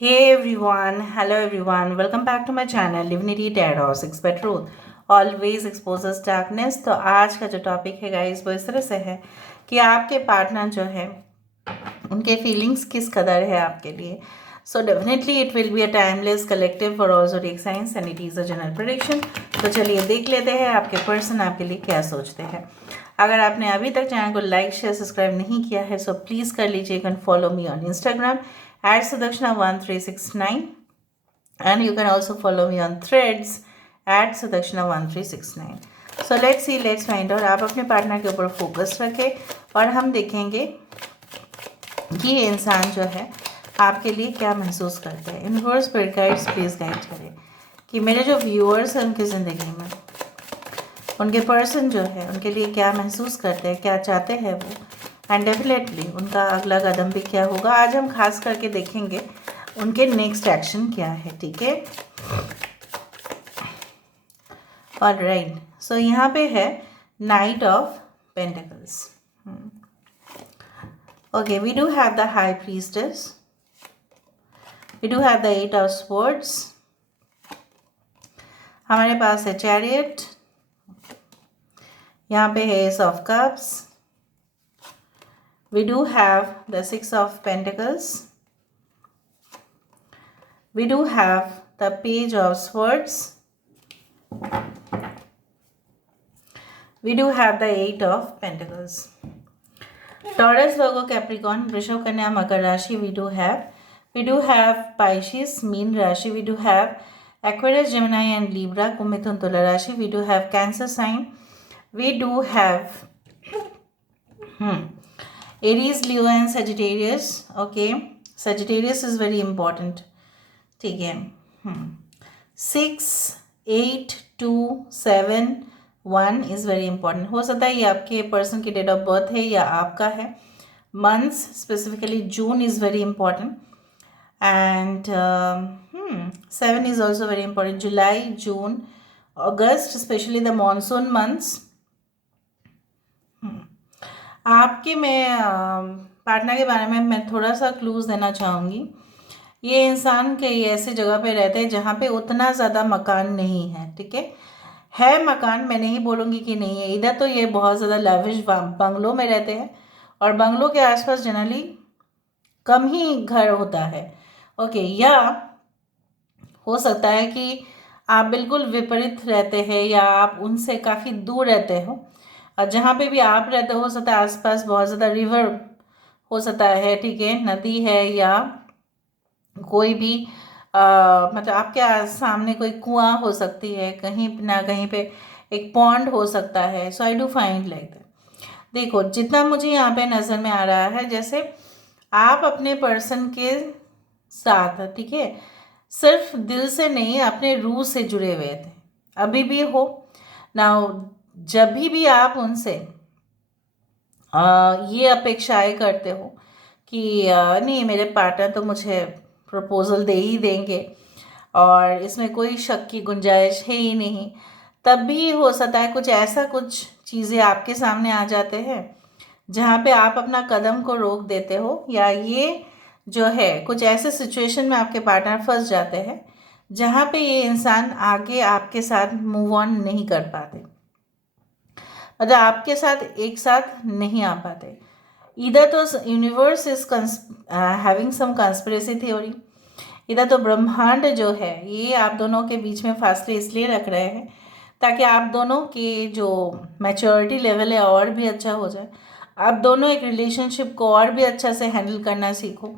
Hello everyone, welcome back to my channel Divinity Tarot 6 by Truth always exposes darkness। तो आज का जो topic है गाइस वो इस तरह से है कि आपके पार्टनर जो है उनके फीलिंग्स किस कदर है आपके लिए। So definitely it will be a timeless collective for all zodiac science and it is a general prediction. तो चलिए देख लेते हैं आपके पर्सन आपके लिए क्या सोचते हैं। अगर आपने अभी तक चैनल को लाइक शेयर सब्सक्राइब नहीं किया है सो प्लीज़ कर लीजिए। You can follow me on Instagram @Sudakshana1369 and you can also follow me on threads @Sudakshana1369। So let's find out. आप अपने पार्टनर के ऊपर फोकस रखें और हम देखेंगे कि ये इंसान जो है आपके लिए क्या महसूस करते हैं। Universe spirit guides please guide करें कि मेरे जो व्यूअर्स हैं उनकी ज़िंदगी में उनके पर्सन जो है उनके लिए क्या महसूस करते हैं, क्या चाहते हैं वो, एंड डेफिनेटली उनका अगला कदम भी क्या होगा। आज हम खास करके देखेंगे उनके नेक्स्ट एक्शन क्या है। ठीक है, ऑलराइट। सो यहाँ पे है knight of pentacles. Okay, we do have the high priestess, we do have the 8 of swords, हमारे पास है चैरियट, यहाँ पे है ace of cups, we do have the 6 of pentacles, we do have the page of swords, we do have the 8 of pentacles। Taurus, Virgo, Capricorn, Vrishabh, Kanya, Makar Rashi, we do have Pisces, Meen Rashi, we do have Aquarius, Gemini and Libra, Kumbh, Mithun, Tula Rashi, we do have Cancer sign, we do have Aries, Leo and Sagittarius। Okay, Sagittarius is very important। ठीक है, 6, 8, 2, 7, 1 is very important. हो सकता है ये आपके person की date of birth है या आपका है। Months specifically June is very important and 7 is also very important. July, June, August, specially the monsoon months. आपके मैं पार्टनर के बारे में मैं थोड़ा सा क्लूज़ देना चाहूँगी। ये इंसान कई ऐसी जगह पे रहते हैं जहाँ पे उतना ज़्यादा मकान नहीं है। ठीक है मकान, मैं नहीं बोलूँगी कि नहीं है। इधर तो ये बहुत ज़्यादा लविश बंगलों में रहते हैं और बंगलों के आसपास जनरली कम ही घर होता है। ओके, या हो सकता है कि आप बिल्कुल विपरीत रहते हैं या आप उनसे काफ़ी दूर रहते हो। और जहाँ पे भी आप रहते हो सकता है आसपास बहुत ज़्यादा रिवर हो सकता है। ठीक है, नदी है या कोई भी मतलब आपके सामने कोई कुआं हो सकती है, कहीं ना कहीं पे एक पॉन्ड हो सकता है। So I do find like that. देखो, जितना मुझे यहाँ पे नज़र में आ रहा है जैसे आप अपने पर्सन के साथ, ठीक है, सिर्फ दिल से नहीं अपने रूह से जुड़े हुए थे, अभी भी हो ना। जब भी आप उनसे ये अपेक्षाएं करते हो कि नहीं मेरे पार्टनर तो मुझे प्रपोज़ल दे ही देंगे और इसमें कोई शक की गुंजाइश है ही नहीं, तब भी हो सकता है कुछ चीज़ें आपके सामने आ जाते हैं जहाँ पे आप अपना कदम को रोक देते हो, या ये जो है कुछ ऐसे सिचुएशन में आपके पार्टनर फंस जाते हैं जहाँ पे ये इंसान आगे आपके साथ मूव ऑन नहीं कर पाते, मतलब आपके साथ एक साथ नहीं आ पाते। इधर तो universe is having some conspiracy theory, इधर तो ब्रह्मांड जो है ये आप दोनों के बीच में फासले इसलिए रख रहे हैं ताकि आप दोनों के जो मैच्योरिटी लेवल है और भी अच्छा हो जाए, आप दोनों एक रिलेशनशिप को और भी अच्छा से हैंडल करना सीखो।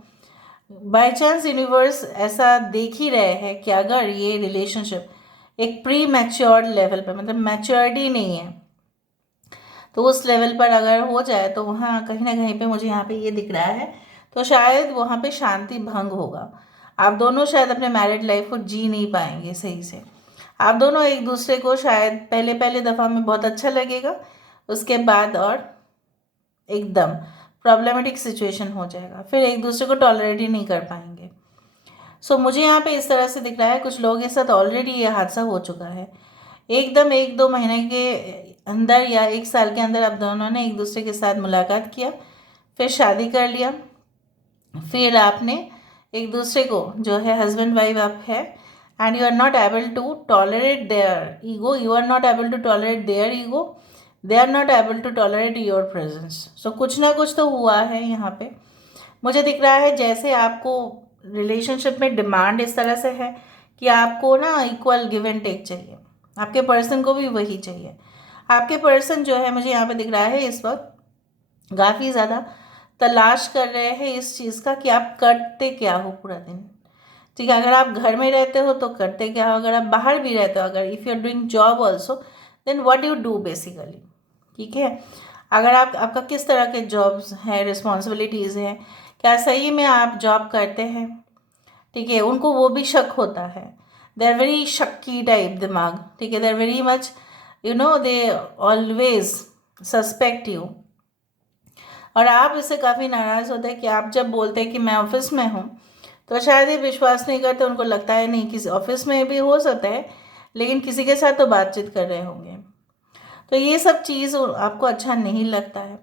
बाय चांस यूनिवर्स ऐसा देख ही रहे हैं कि अगर ये रिलेशनशिप एक प्री मैच्योर्ड लेवल पर, मतलब मैच्योरिटी नहीं है, तो उस लेवल पर अगर हो जाए तो वहाँ कहीं ना कहीं पे मुझे यहाँ पे ये दिख रहा है तो शायद वहाँ पे शांति भंग होगा। आप दोनों शायद अपने मैरिड लाइफ को जी नहीं पाएंगे सही से। आप दोनों एक दूसरे को शायद पहले पहले दफ़ा में बहुत अच्छा लगेगा, उसके बाद और एकदम प्रॉब्लमेटिक सिचुएशन हो जाएगा, फिर एक दूसरे को टॉलरेट ही नहीं कर पाएंगे। सो मुझे यहाँ पे इस तरह से दिख रहा है कुछ लोगों के साथ ऑलरेडी ये हादसा हो चुका है। एकदम 1-2 महीने के अंदर या 1 साल के अंदर आप दोनों ने एक दूसरे के साथ मुलाकात किया, फिर शादी कर लिया, फिर आपने एक दूसरे को जो है हस्बैंड वाइफ आप है, and you are not able to tolerate their ego, you are not able to tolerate their ego, they are not able to tolerate your presence. So कुछ ना कुछ तो हुआ है यहाँ पे। मुझे दिख रहा है जैसे आपको रिलेशनशिप में डिमांड इस तरह से है कि आपको ना इक्वल गिव एंड टेक चाहिए, आपके पर्सन को भी वही चाहिए। आपके पर्सन जो है मुझे यहाँ पे दिख रहा है इस वक्त काफ़ी ज़्यादा तलाश कर रहे हैं इस चीज़ का कि आप करते क्या हो पूरा दिन। ठीक है, अगर आप घर में रहते हो तो करते क्या हो, अगर आप बाहर भी रहते हो, अगर if you are doing job also, then what you do basically. ठीक है, अगर आपका किस तरह के जॉब्स हैं, रिस्पॉन्सिबिलिटीज़ हैं, क्या सही में आप जॉब करते हैं। ठीक है, उनको वो भी शक होता है, दे आर वेरी शक्की टाइप दिमाग। ठीक है, they are very much they always suspect you. और आप इससे काफ़ी नाराज़ होते हैं कि आप जब बोलते हैं कि मैं ऑफिस में हूँ, तो शायद ये विश्वास नहीं करते, उनको लगता है नहीं किसी ऑफिस में भी हो सकता है, लेकिन किसी के साथ तो बातचीत कर रहे होंगे। तो ये सब चीज़ आपको अच्छा नहीं लगता है।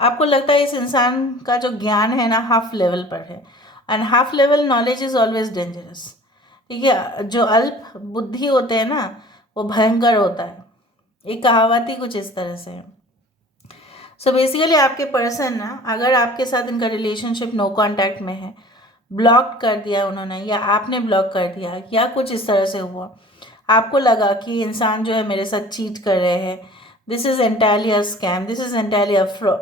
आपको लगता है इस इंसान का जो ज्ञान है ना हाफ लेवल पर है, and half level knowledge is always dangerous. ठीक है, जो अल्प बुद्धि होते हैं ना वो भयंकर होता है। एक कहावत ही कुछ इस तरह से है। सो बेसिकली आपके पर्सन ना, अगर आपके साथ इनका रिलेशनशिप नो कांटेक्ट में है, ब्लॉक कर दिया उन्होंने या आपने ब्लॉक कर दिया या कुछ इस तरह से हुआ, आपको लगा कि इंसान जो है मेरे साथ चीट कर रहे हैं, this is entirely a scam, this is entirely a fraud,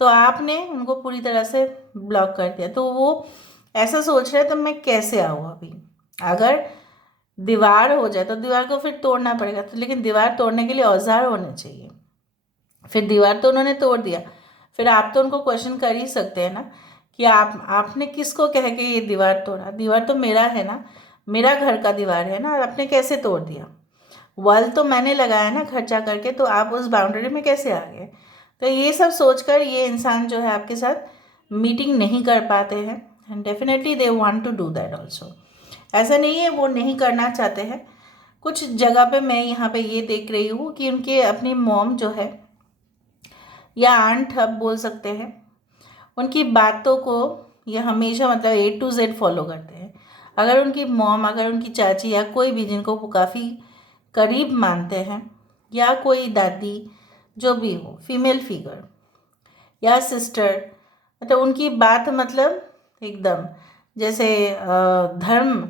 तो आपने उनको पूरी तरह से ब्लॉक कर दिया। तो वो ऐसा सोच रहे तो मैं कैसे आऊँ अभी। अगर दीवार हो जाए तो दीवार को फिर तोड़ना पड़ेगा, तो लेकिन दीवार तोड़ने के लिए औजार होने चाहिए। फिर दीवार तो उन्होंने तोड़ दिया, फिर आप तो उनको क्वेश्चन कर ही सकते हैं ना कि आपने किसको कह के ये दीवार तोड़ा, दीवार तो मेरा है ना, मेरा घर का दीवार है ना, और आपने कैसे तोड़ दिया। वॉल तो मैंने लगाया ना खर्चा करके, तो आप उस बाउंड्री में कैसे आ गए। तो ये सब सोचकर ये इंसान जो है आपके साथ मीटिंग नहीं कर पाते हैं, and definitely they want to do that also. ऐसा नहीं है वो नहीं करना चाहते हैं। कुछ जगह पे मैं यहाँ पे ये देख रही हूँ कि उनके अपनी मॉम जो है या आंट आप बोल सकते हैं, उनकी बातों को ये हमेशा मतलब A to Z फॉलो करते हैं। अगर उनकी मॉम, अगर उनकी चाची या कोई भी जिनको वो काफ़ी करीब मानते हैं, या कोई दादी जो भी हो, फीमेल फिगर या सिस्टर, मतलब उनकी बात मतलब एकदम जैसे धर्म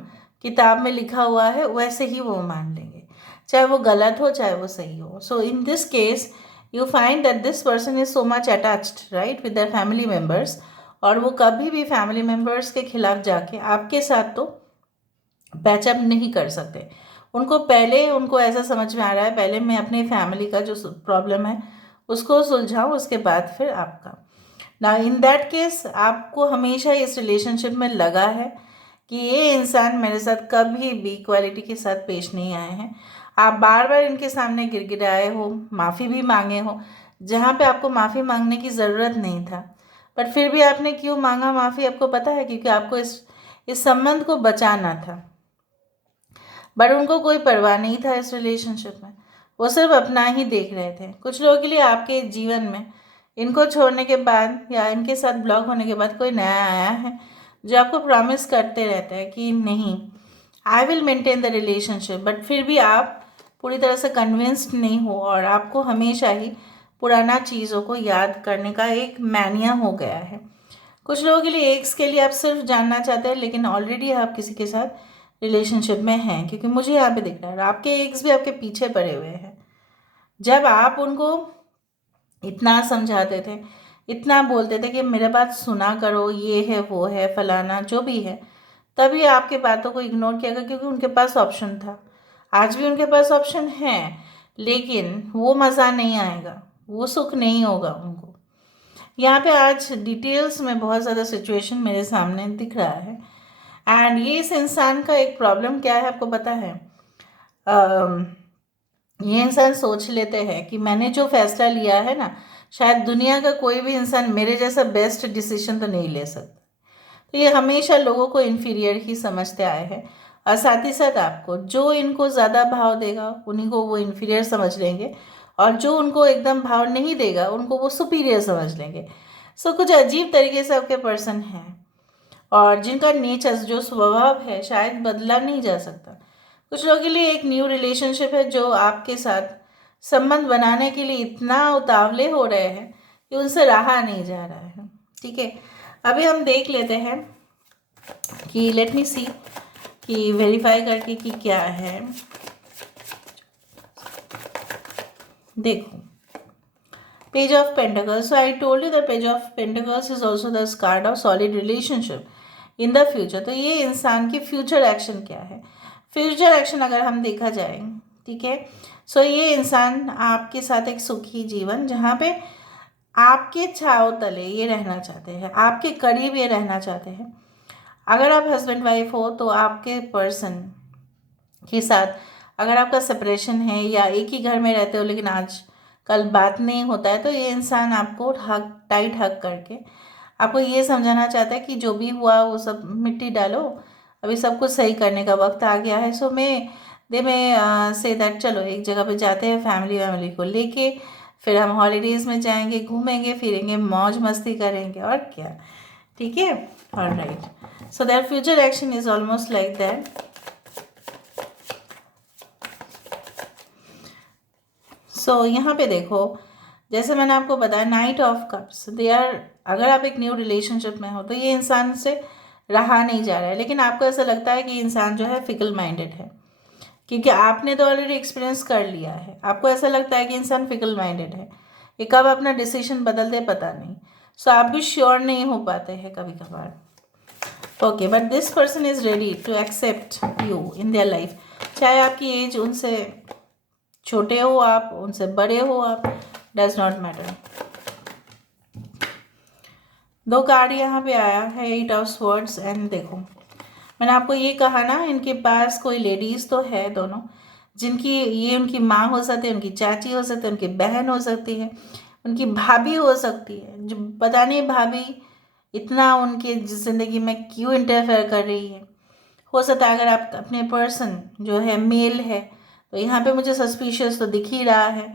किताब में लिखा हुआ है वैसे ही वो मान लेंगे, चाहे वो गलत हो चाहे वो सही हो। So in this case you find that this person is so much attached right with their family members, और वो कभी भी फैमिली मेम्बर्स के खिलाफ जाके आपके साथ तो पैचअप नहीं कर सकते। उनको पहले उनको ऐसा समझ में आ रहा है पहले मैं अपनी फैमिली का जो प्रॉब्लम है उसको सुलझाऊँ, उसके बाद फिर आपका। ना इन दैट केस आपको हमेशा इस रिलेशनशिप में लगा है कि ये इंसान मेरे साथ कभी भी इक्वालिटी के साथ पेश नहीं आए हैं। आप बार बार इनके सामने गिड़गिड़ाए हो, माफ़ी भी मांगे हो जहाँ पे आपको माफ़ी मांगने की ज़रूरत नहीं था, पर फिर भी आपने क्यों मांगा माफ़ी आपको पता है, क्योंकि आपको इस संबंध को बचाना था। बट उनको कोई परवाह नहीं था इस रिलेशनशिप में, वो सिर्फ अपना ही देख रहे थे। कुछ लोगों के लिए आपके जीवन में इनको छोड़ने के बाद या इनके साथ ब्लॉक होने के बाद कोई नया आया है जो आपको प्रॉमिस करते रहते हैं कि नहीं I will maintain the relationship, but फिर भी आप पूरी तरह से कन्विंस्ड नहीं हो और आपको हमेशा ही पुराना चीज़ों को याद करने का एक मैनिया हो गया है। कुछ लोगों के लिए एक्स के लिए आप सिर्फ जानना चाहते हैं, लेकिन ऑलरेडी आप किसी के साथ रिलेशनशिप में हैं, क्योंकि मुझे यहाँ पे दिख रहा है आपके एक्स भी आपके पीछे पड़े हुए हैं। जब आप उनको इतना समझाते थे, इतना बोलते थे कि मेरे बात सुना करो, ये है वो है फलाना जो भी है, तभी आपके बातों को इग्नोर किया गया क्योंकि उनके पास ऑप्शन था। आज भी उनके पास ऑप्शन है, लेकिन वो मज़ा नहीं आएगा, वो सुख नहीं होगा उनको। यहाँ पे आज डिटेल्स में बहुत ज़्यादा सिचुएशन मेरे सामने दिख रहा है, एंड ये इस इंसान का एक प्रॉब्लम क्या है आपको पता है। अम, ये इंसान सोच लेते हैं कि मैंने जो फैसला लिया है ना, शायद दुनिया का कोई भी इंसान मेरे जैसा बेस्ट डिसीजन तो नहीं ले सकता। तो ये हमेशा लोगों को इन्फीरियर ही समझते आए हैं, और साथ ही साथ आपको जो इनको ज़्यादा भाव देगा उन्हीं को वो इन्फीरियर समझ लेंगे, और जो उनको एकदम भाव नहीं देगा उनको वो सुपीरियर समझ लेंगे। सो कुछ अजीब तरीके से आपके पर्सन हैं, और जिनका नेचर जो स्वभाव है शायद बदला नहीं जा सकता। कुछ लोगों के लिए एक न्यू रिलेशनशिप है जो आपके साथ संबंध बनाने के लिए इतना उतावले हो रहे हैं कि उनसे रहा नहीं जा रहा है। ठीक है, अभी हम देख लेते हैं कि लेट मी सी कि वेरीफाई करके कि क्या है। देखो, page of pentacles, so I told you the page of pentacles is also the card of solid relationship in the future. तो ये इंसान की फ्यूचर एक्शन क्या है, फ्यूचर एक्शन अगर हम देखा जाए, ठीक है, सो ये इंसान आपके साथ एक सुखी जीवन जहाँ पे आपके छाव तले ये रहना चाहते हैं, आपके करीब ये रहना चाहते हैं। अगर आप हस्बैंड वाइफ हो तो आपके पर्सन के साथ अगर आपका सेपरेशन है या एक ही घर में रहते हो लेकिन आज कल बात नहीं होता है, तो ये इंसान आपको हक टाइट हक करके आपको ये समझाना चाहता है कि जो भी हुआ वो सब मिट्टी डालो, अभी सब कुछ सही करने का वक्त आ गया है। सो दे में से दैट चलो एक जगह पे जाते हैं फैमिली वैमिली को लेके, फिर हम हॉलीडेज़ में जाएंगे, घूमेंगे फिरेंगे, मौज मस्ती करेंगे और क्या। ठीक है, alright, so that future action is almost like that. So यहाँ पे देखो, जैसे मैंने आपको बताया knight of cups, they are, अगर आप एक न्यू रिलेशनशिप में हो तो ये इंसान से रहा नहीं जा रहा है, लेकिन आपको ऐसा लगता है कि इंसान जो है फिकल माइंडेड है, क्योंकि आपने तो ऑलरेडी एक्सपीरियंस कर लिया है। आपको ऐसा लगता है कि इंसान फिकल माइंडेड है, ये कब अपना डिसीजन बदल दे पता नहीं। सो आप भी श्योर नहीं हो पाते हैं कभी कभार। Okay, but this person is ready to accept you in their life, चाहे आपकी एज उनसे छोटे हो, आप उनसे बड़े हो, आप, डज नॉट मैटर। दो कार्ड यहाँ पे आया है, 8 ऑफ स्वॉर्ड्स एंड देखो, मैंने आपको ये कहा ना, इनके पास कोई लेडीज़ तो है दोनों, जिनकी ये उनकी माँ हो सकती है, उनकी चाची हो सकती है, उनकी बहन हो सकती है, उनकी भाभी हो सकती है, जो पता नहीं भाभी इतना उनके ज़िंदगी में क्यों इंटरफेयर कर रही है। हो सकता है अगर आप अपने पर्सन जो है मेल है तो यहाँ पे मुझे सस्पिशियस तो दिख ही रहा है।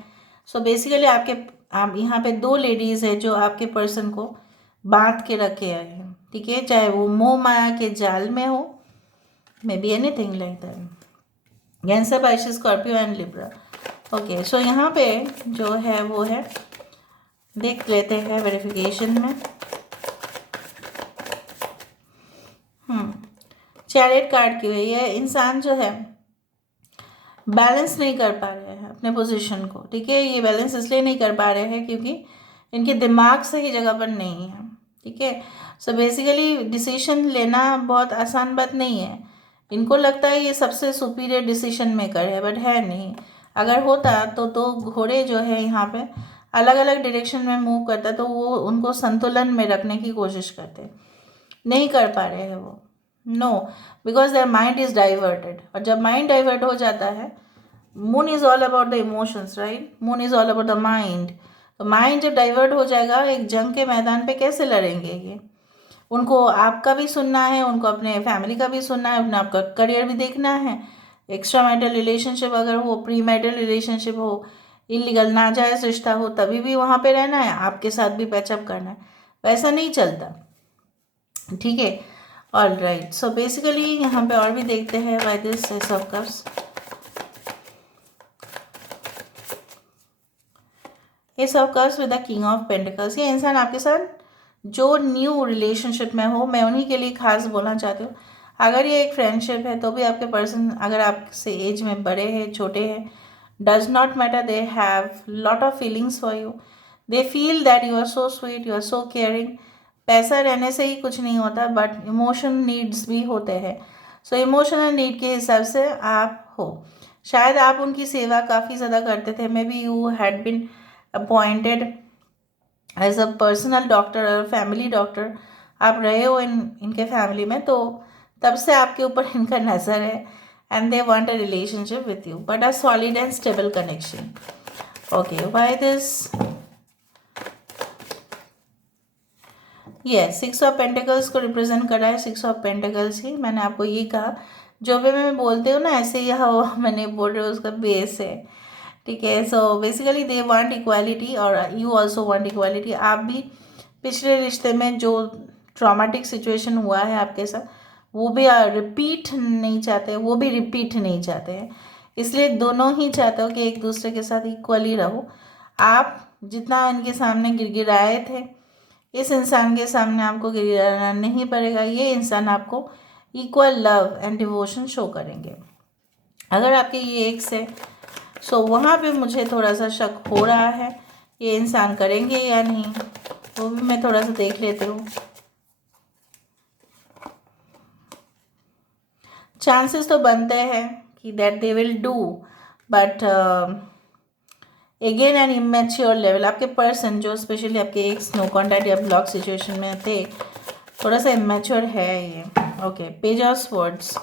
सो बेसिकली आप यहाँ पे दो लेडीज़ है जो आपके पर्सन को बांध के रखे आए हैं। ठीक है, चाहे वो मोह माया के जाल में हो, may be anything like that. Cancer, Pisces, Scorpio and Libra. Okay, so यहाँ पे जो है वो है, देख लेते हैं वेरिफिकेशन में। चैरियट कार्ड की हुई है, इंसान जो है बैलेंस नहीं कर पा रहे हैं अपने पोजीशन को। ठीक है, ये बैलेंस इसलिए नहीं कर पा रहे हैं क्योंकि इनके दिमाग सही जगह पर नहीं है। ठीक है, सो बेसिकली डिसीजन लेना बहुत आसान बात नहीं है। इनको लगता है ये सबसे सुपीरियर डिसीजन मेकर है, बट है नहीं। अगर होता तो दो घोड़े जो है यहाँ पे अलग अलग डायरेक्शन में मूव करता तो वो उनको संतुलन में रखने की कोशिश करते, नहीं कर पा रहे हैं वो। No, because their mind is diverted, और जब माइंड डाइवर्ट हो जाता है, moon is all about the emotions, right, moon is all about the mind. तो माइंड जब डाइवर्ट हो जाएगा, एक जंग के मैदान पे कैसे लड़ेंगे ये। उनको आपका भी सुनना है, उनको अपने फैमिली का भी सुनना है, अपना आपका करियर भी देखना है। एक्स्ट्रा मैरिटल रिलेशनशिप अगर हो, प्री मैरिटल रिलेशनशिप हो, इलीगल नाजायज़ रिश्ता हो, तभी भी वहाँ पे रहना है, आपके साथ भी पैचअप करना है, वैसा नहीं चलता। ठीक है, ऑल राइट, सो बेसिकली यहाँ पे और भी देखते हैं why this S of cups. S of cups with the king of pentacles. ये इंसान आपके साथ जो न्यू रिलेशनशिप में हो, मैं उन्हीं के लिए खास बोलना चाहती हूँ। अगर ये एक फ्रेंडशिप है तो भी आपके पर्सन अगर आपसे एज में बड़े हैं, छोटे हैं, does not matter, they have lot of feelings for you. They feel that you are so sweet, you are so caring. पैसा रहने से ही कुछ नहीं होता, बट इमोशन नीड्स भी होते हैं। सो इमोशनल नीड के हिसाब से आप हो। शायद आप उनकी सेवा काफ़ी ज़्यादा करते थे, maybe you had been appointed as a personal doctor और फैमिली डॉक्टर आप रहे हो इनके फैमिली में, तो तब से आपके ऊपर इनका नज़र है and they want a relationship with you, but a solid and stable connection. Okay, why this, ये 6 ऑफ पेंटिकल्स को रिप्रेजेंट कर रहा है। 6 ऑफ पेंटिकल्स ही मैंने आपको ये कहा, जो भी मैं बोलती हूँ ना ऐसे ही मैंने बोल रही हूँ, उसका बेस है। ठीक है, so basically they want equality और यू ऑल्सो वांट इक्वालिटी। आप भी पिछले रिश्ते में जो ट्रॉमेटिक सिचुएशन हुआ है आपके साथ, वो भी रिपीट नहीं चाहते, वो भी रिपीट नहीं चाहते हैं। इसलिए दोनों ही चाहते हो कि एक दूसरे के साथ इक्वली रहो। आप जितना इनके सामने गिड़गिड़ाए थे, इस इंसान के सामने आपको गिड़गिड़ाना नहीं पड़ेगा। ये इंसान आपको equal love and devotion show करेंगे। अगर आपके ये एक्स है, सो वहाँ पे मुझे थोड़ा सा शक हो रहा है ये इंसान करेंगे या नहीं, वो भी मैं थोड़ा सा देख लेती हूँ। चांसेस तो बनते हैं कि that they will do, but again an immature level. आपके पर्सन जो स्पेशली आपके एक्स नो कॉन्टैक्ट या ब्लॉक सिचुएशन में थे, थोड़ा सा इमेच्योर है ये। ओके, पेज ऑफ स्वर्ड्स,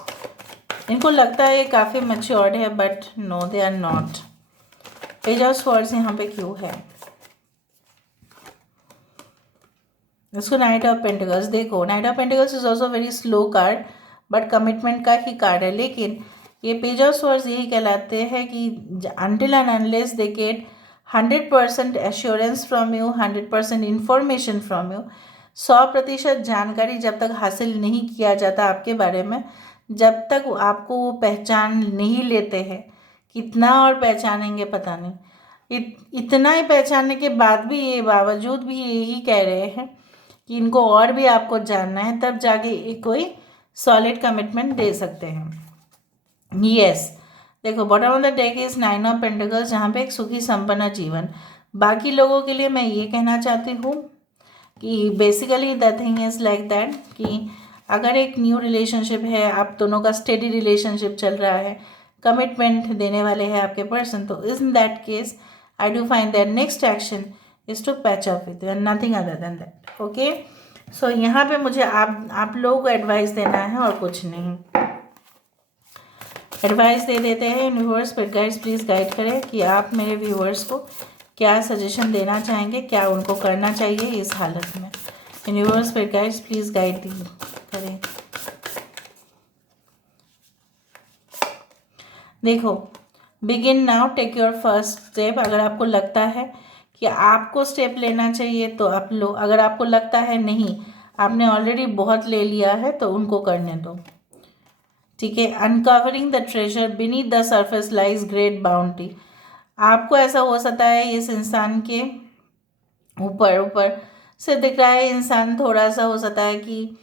इनको लगता है ये काफ़ी मैच्योर्ड है, but no they are not. Page of swords यहाँ पे क्यों है? इसको नाइट ऑफ पेंटिकल्स, देखो knight of pentacles is also very slow card, but commitment का ही कार्ड है। लेकिन ये पेज ऑफ स्वर्ड्स यही कहलाते हैं कि until and unless they get 100% assurance from you, 100% information from you, 100% जानकारी जब तक हासिल नहीं किया जाता आपके बारे में, जब तक आपको वो पहचान नहीं लेते हैं, कितना और पहचानेंगे पता नहीं, इतना ही पहचानने के बाद भी ये बावजूद भी यही कह रहे हैं कि इनको और भी आपको जानना है, तब जाके एक कोई सॉलिड कमिटमेंट दे सकते हैं। यस, देखो bottom of the deck is 9 of pentacles, जहाँ पे एक सुखी संपन्न जीवन। बाकी लोगों के लिए मैं ये कहना चाहती हूँ कि basically the thing is like that कि अगर एक न्यू रिलेशनशिप है, आप दोनों का स्टेडी रिलेशनशिप चल रहा है, कमिटमेंट देने वाले हैं आपके पर्सन, तो in that case I do find that next action is to patch up with and nothing other than that. Okay, so यहाँ पे मुझे आप लोगों को एडवाइस देना है और कुछ नहीं। एडवाइस दे देते हैं यूनिवर्स, पर गाइड्स प्लीज़ गाइड करें कि आप मेरे व्यूअर्स को क्या सजेशन देना चाहेंगे, क्या उनको करना चाहिए इस हालत में। यूनिवर्स पर गाइड्स प्लीज़ गाइड करें। देखो, begin now, take your first step. अगर आपको लगता है कि आपको स्टेप लेना चाहिए तो आप लो, अगर आपको लगता है नहीं आपने ऑलरेडी बहुत ले लिया है तो उनको करने दो। ठीक है, uncovering the treasure beneath the surface lies great bounty. आपको ऐसा हो सकता है इस इंसान के ऊपर ऊपर से दिख रहा है इंसान, थोड़ा सा हो सकता है कि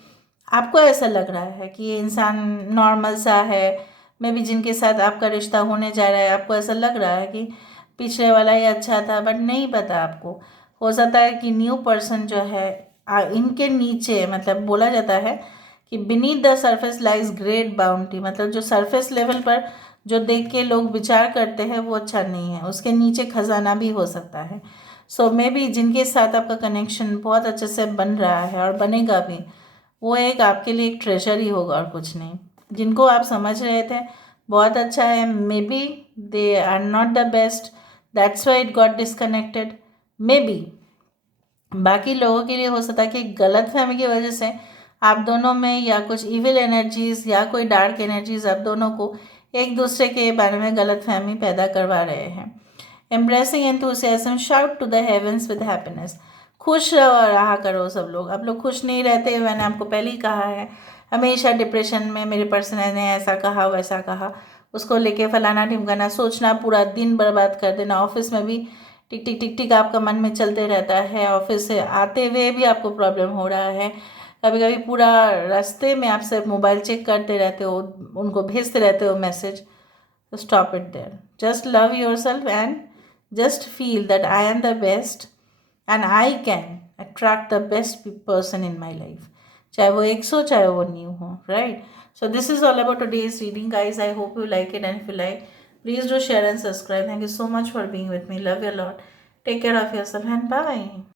आपको ऐसा लग रहा है कि ये इंसान नॉर्मल सा है, मे बी जिनके साथ आपका रिश्ता होने जा रहा है आपको ऐसा लग रहा है कि पिछले वाला ही अच्छा था, बट नहीं पता आपको। हो सकता है कि न्यू पर्सन जो है इनके नीचे, मतलब बोला जाता है कि beneath the surface lies great bounty, मतलब जो सरफेस लेवल पर जो देख के लोग विचार करते हैं वो अच्छा नहीं है, उसके नीचे खजाना भी हो सकता है। सो मे बी जिनके साथ आपका कनेक्शन बहुत अच्छे से बन रहा है और बनेगा भी, वो एक आपके लिए एक ट्रेजर ही होगा और कुछ नहीं। जिनको आप समझ रहे थे बहुत अच्छा है, maybe they are not the best, that's why it got disconnected. Maybe बाकी लोगों के लिए हो सकता है कि गलत फहमी की वजह से आप दोनों में या कुछ इविल एनर्जीज या कोई डार्क एनर्जीज आप दोनों को एक दूसरे के बारे में गलत फहमी पैदा करवा रहे हैं। Embracing enthusiasm, shout to the heavens with happiness. खुश रहा करो सब लोग। आप लोग खुश नहीं रहते, मैंने आपको पहले ही कहा है। हमेशा डिप्रेशन में मेरे पर्सन ने ऐसा कहा वैसा कहा, उसको लेके फलाना ढिमकाना, सोचना, पूरा दिन बर्बाद कर देना। ऑफिस में भी टिक टिक टिक टिक आपका मन में चलते रहता है, ऑफिस से आते हुए भी आपको प्रॉब्लम हो रहा है, कभी कभी पूरा रास्ते में आप सिर्फ मोबाइल चेक करते रहते हो, उनको भेजते रहते हो message. Stop it there, just love yourself and just feel that I am the best and I can attract the best person in my life, चाहे वो एक्स हो चाहे वो न्यू हो, right? So this is all about today's reading, guys. I hope you like it, and if you like, please do share and subscribe. Thank you so much for being with me. Love you a lot. Take care of yourself and bye.